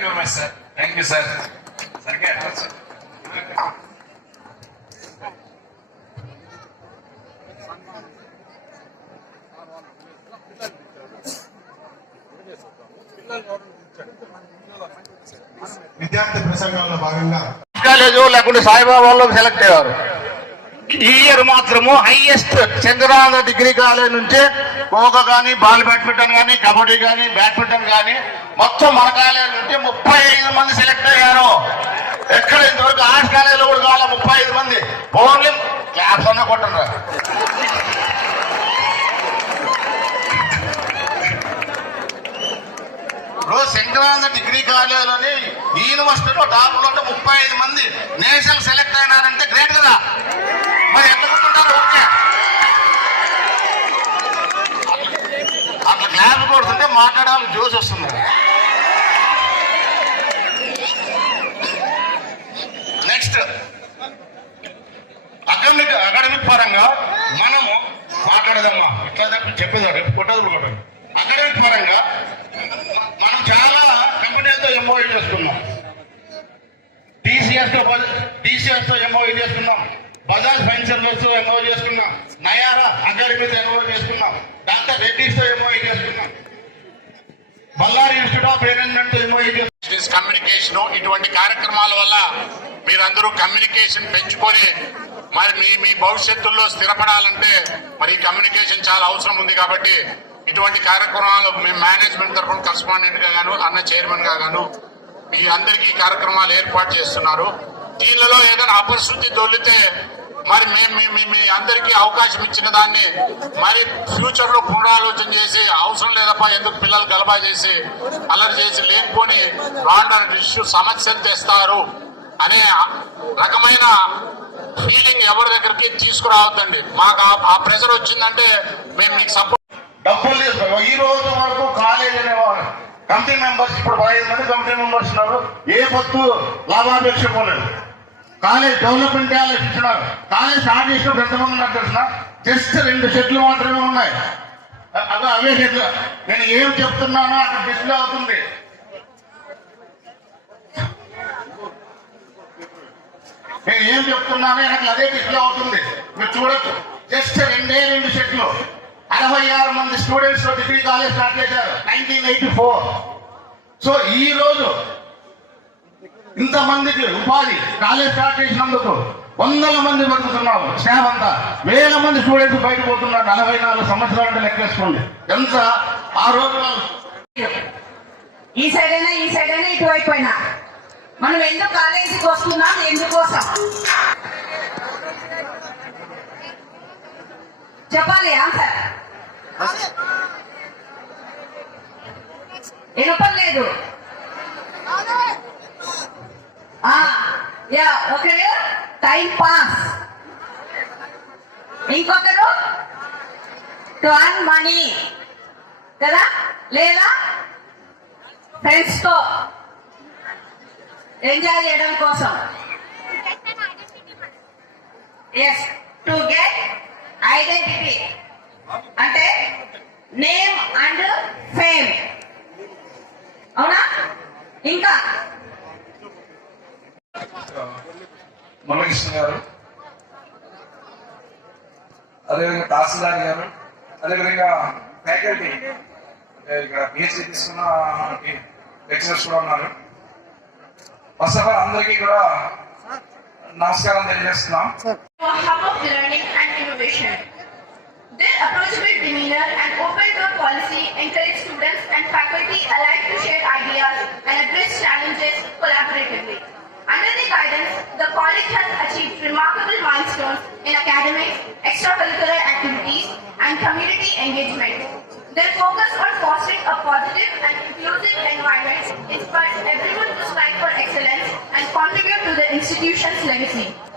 Thank you very much, sir. Thank you, sir. Sir, get out, sir. విద్యార్థి ప్రసంగాల్లో భాగంగా college లేకుంటే సాయిబాబా వాళ్ళు select అయ్యారు ఈ ఇయర్ మాత్రము హైయెస్ట్ చంద్రాల డిగ్రీ కాలేజ్ నుంచి ఖోఖో కానీ బాల్ బ్యాడ్మింటన్ కానీ కబడ్డీ కానీ బ్యాడ్మింటన్ కానీ మొత్తం మన కాలేజ్ నుంచి ముప్పై ఐదు మంది సెలెక్ట్ అయ్యారు. ఎక్కడ ఇంతవరకు ఆర్ట్స్ కాలేజీలో కూడా కావాలి ముప్పై ఐదు మంది? ఓన్లీ క్లాప్స్ అన్న కొట్టున్నారు ఇప్పుడు శంకరానంద డిగ్రీ కాలేజీలోని యూనివర్సిటీలో టాప్ ముప్పై ఐదు మంది నేషనల్ సెలెక్ట్ అయినారంటే గ్రేట్ కదా. మరి ఎంత కొట్టుకుంటారు ఓకే. అట్లా- క్లాస్ కొడుతుంటే మాట్లాడాలి జోష్ వస్తుంది నెక్స్ట్ అకాడమిక్ అకాడమిక్ పరంగా మనము మాట్లాడదమ్మా. ఇట్లా చెప్పేదాడు రేపు కొట్టదు కొట్టదు అకాడమిక్ పరంగా మనం చాలా కంపెనీలతో ఎంఓఈ చేసుకున్నాం. డిసిఎస్తో డిసిఎస్తో ఎంఓఈ చేసుకున్నాం. బజాజ్ ఫైనాన్షియల్తో ఎన్వో చేసుకున్నాం. నయారా అకాడమీతో ఎంఓఈ చేసుకున్నాం. డాక్టర్ రెడ్డిస్తో ఎంఓఈ చేసుకున్నాం. బళ్ళారి ఇన్స్టిట్యూట్ ఆఫ్ మేనేజ్మెంట్తో చేసుకున్నాం. కమ్యూనికేషన్ ఇటువంటి కార్యక్రమాల వల్ల మీరందరూ కమ్యూనికేషన్ పెంచుకొని మరి మీ మీ భవిష్యత్తులో స్థిరపడాలంటే మరి కమ్యూనికేషన్ చాలా అవసరం ఉంది కాబట్టి ఇటువంటి కార్యక్రమాలు మేము మేనేజ్మెంట్ తరఫున కరస్పాండెంట్గా గాను అన్న చైర్మన్గా గాను మీ అందరికీ ఈ కార్యక్రమాలు ఏర్పాటు చేస్తున్నారు. దీనిలో ఏదైనా అపరిశుద్ధి దొల్లితే మరి మీ- అందరికీ అవకాశం ఇచ్చిన దాన్ని మరి ఫ్యూచర్లో పునరాలోచన చేసి అవసరం లేదప్ప ఎందుకు పిల్లలు గలబా చేసి అల్లరి చేసి లేకపోని రాండర్ ఇష్యూ సమస్యలు తెస్తారు అనే రకమైన ఫీలింగ్ ఎవరి దగ్గరికి తీసుకురావద్దండి. మాకు ఆ- ఆ వచ్చిందంటే మేము మీకు సపోర్ట్ డబ్బులు ఈ రోజు వరకు కాలేజ్ అనేవారు కమిటీ మెంబర్స్ ఇప్పుడు పదహైదు మంది కమిటీ మెంబర్స్ ఉన్నారు. ఏ పొత్తు లాభాపేక్ష పోలేదు. కాలేజ్ డెవలప్మెంట్ ఆలోచించినారు? కాలేజ్ స్టార్ట్ చేసినప్పుడు ఎంతమంది ఉన్నారు తెలిసిన? జస్ట్ రెండు సెట్లు మాత్రమే ఉన్నాయి. అ- అవి అవే సెట్లు. నేను ఏం చెప్తున్నానో అక్కడ డిస్ప్లే అవుతుంది. నేను ఏం చెప్తున్నానో నాకు అదే డిస్ప్లే అవుతుంది. మీరు చూడొచ్చు. జస్ట్ రెండే రెండు సెట్లు. అరవై ఆరు మంది స్టూడెంట్స్ డిగ్రీ కాలేజ్ స్టార్ట్ చేశారు. Nineteen eighty four. సో ఈ రోజు ఇంతమందికి ఉపాధి కాలేజ్ స్టార్ట్ చేసినందుకు వందల మంది బతుకుతున్నారు. స్టాఫ్ అంతా వేల మంది స్టూడెంట్స్ బయట పోతున్నారు. నలభై నాలుగు సంవత్సరాలు అంటే లెక్కేసుకోండి. ఎంత? ఆ రోజు ఈ సైడ్ అయినా ఈ సైడ్ అయినా ఇటువైపు అయినా. మనం ఎందుకు కాలేజీకి వస్తున్నాం? ఎందుకోసం? చెప్పాలి ఆన్సర్ వినపడలేదు ఒకరు టైం పాస్ ఇంకొకరు టు అర్న్ మనీ కదా లేదా ఫ్రెండ్స్తో ఎంజాయ్ చేయడం కోసం ఎస్ టు గెట్ ఐడెంటిటీ అంటే నేమ్ అండ్ ఫేమ్ అవునా ఇంకా మురళకృష్ణ గారు అదేవిధంగా తహసీల్దార్ గారు అదేవిధంగా ఫ్యాకల్టీ అంటే ఇక్కడ పిహెచ్డి తీసుకున్న లెక్చరర్స్ కూడా ఉన్నారు ఫస్ట్ ఆఫ్ ఆల్ అందరికీ కూడా నమస్కారం తెలియజేస్తున్నాం. Their approachable demeanor and open-door policy encourage students and faculty alike to share ideas and address challenges community engagement. Their focus on fostering a positive and inclusive environment inspires everyone to strive for excellence and contribute to the institution's legacy.